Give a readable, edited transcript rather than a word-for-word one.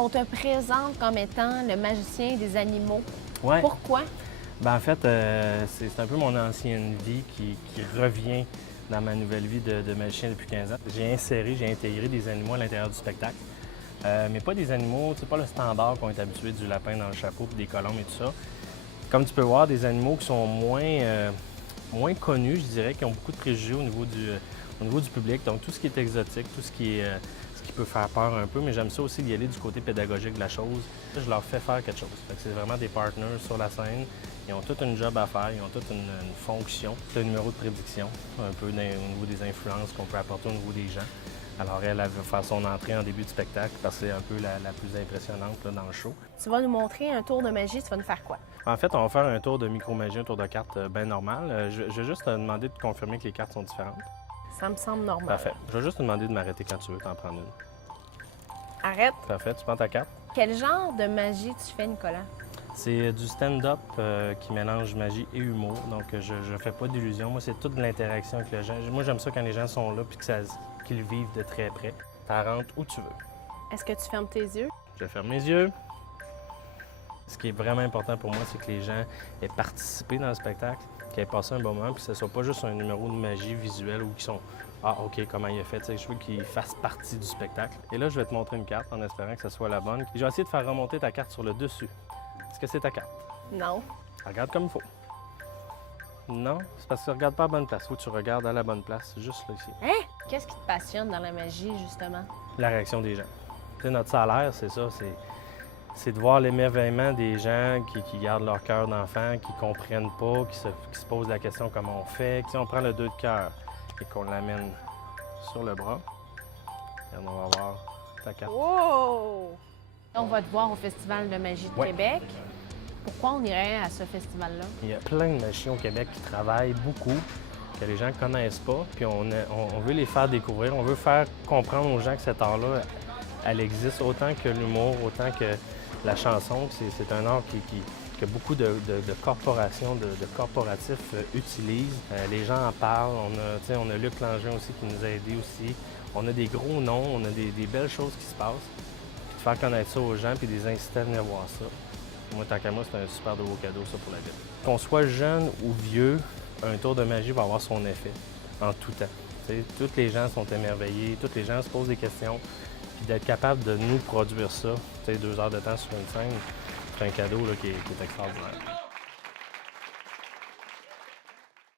On te présente comme étant le magicien des animaux. Ouais. Pourquoi? En fait, c'est un peu mon ancienne vie qui revient dans ma nouvelle vie de magicien depuis 15 ans. J'ai intégré des animaux à l'intérieur du spectacle. Mais pas des animaux, c'est pas le standard qu'on est habitué du lapin dans le chapeau puis des colombes et tout ça. Comme tu peux voir, des animaux qui sont moins connus, je dirais, qui ont beaucoup de préjugés au niveau du public. Donc tout ce qui est exotique, tout ce qui peut faire peur un peu, mais j'aime ça aussi d'y aller du côté pédagogique de la chose. Je leur fais faire quelque chose. C'est vraiment des partners sur la scène. Ils ont toute une job à faire, ils ont toute une fonction, un numéro de prédiction, un peu au niveau des influences qu'on peut apporter au niveau des gens. Alors elle va faire son entrée en début de spectacle parce que c'est un peu la plus impressionnante là, dans le show. Tu vas nous montrer un tour de magie, tu vas nous faire quoi? En fait, on va faire un tour de micro-magie, un tour de cartes bien normal. Je vais juste te demander de confirmer que les cartes sont différentes. Ça me semble normal. Parfait. Je vais juste te demander de m'arrêter quand tu veux t'en prendre une. Arrête. Parfait, tu prends ta carte. Quel genre de magie tu fais, Nicolas? C'est du stand-up qui mélange magie et humour, donc je ne fais pas d'illusions. Moi, c'est toute l'interaction avec les gens. Moi, j'aime ça quand les gens sont là puis qu'ils vivent de très près. T'en rentres où tu veux. Est-ce que tu fermes tes yeux? Je ferme mes yeux. Ce qui est vraiment important pour moi, c'est que les gens aient participé dans le spectacle, qu'ils aient passé un bon moment, puis que ce ne soit pas juste un numéro de magie visuelle où ils sont « Ah, OK, comment il a fait? » Je veux qu'ils fassent partie du spectacle. Et là, je vais te montrer une carte en espérant que ce soit la bonne. Je vais essayer de faire remonter ta carte sur le dessus. Est-ce que c'est ta carte? Non. Regarde comme il faut. Non, c'est parce que tu ne regardes pas à la bonne place. Faut que tu regardes à la bonne place, juste là, ici. Hein? Qu'est-ce qui te passionne dans la magie, justement? La réaction des gens. Tu sais, notre salaire, c'est ça, c'est de voir l'émerveillement des gens qui gardent leur cœur d'enfant, qui ne comprennent pas, qui se posent la question comment on fait. Si on prend le 2 de cœur et qu'on l'amène sur le bras, et on va voir ta carte. Wow! On va te voir au Festival de magie de Ouais. Québec. Pourquoi on irait à ce festival-là? Il y a plein de magiciens au Québec qui travaillent beaucoup, que les gens ne connaissent pas, puis on veut les faire découvrir, on veut faire comprendre aux gens que cet art-là, elle existe autant que l'humour, autant que la chanson. C'est un art que beaucoup de corporations, de corporatifs utilisent. Les gens en parlent. On a Luc Langevin aussi qui nous a aidés aussi. On a des gros noms, on a des belles choses qui se passent. Puis de faire connaître ça aux gens, puis les inciter à venir voir ça. Moi, tant qu'à moi, c'est un super de beau cadeau, ça, pour la vie. Qu'on soit jeune ou vieux, un tour de magie va avoir son effet en tout temps. T'sais, tous les gens sont émerveillés, tous les gens se posent des questions. Puis d'être capable de nous produire ça, 2 heures de temps sur une scène, c'est un cadeau là, qui est extraordinaire.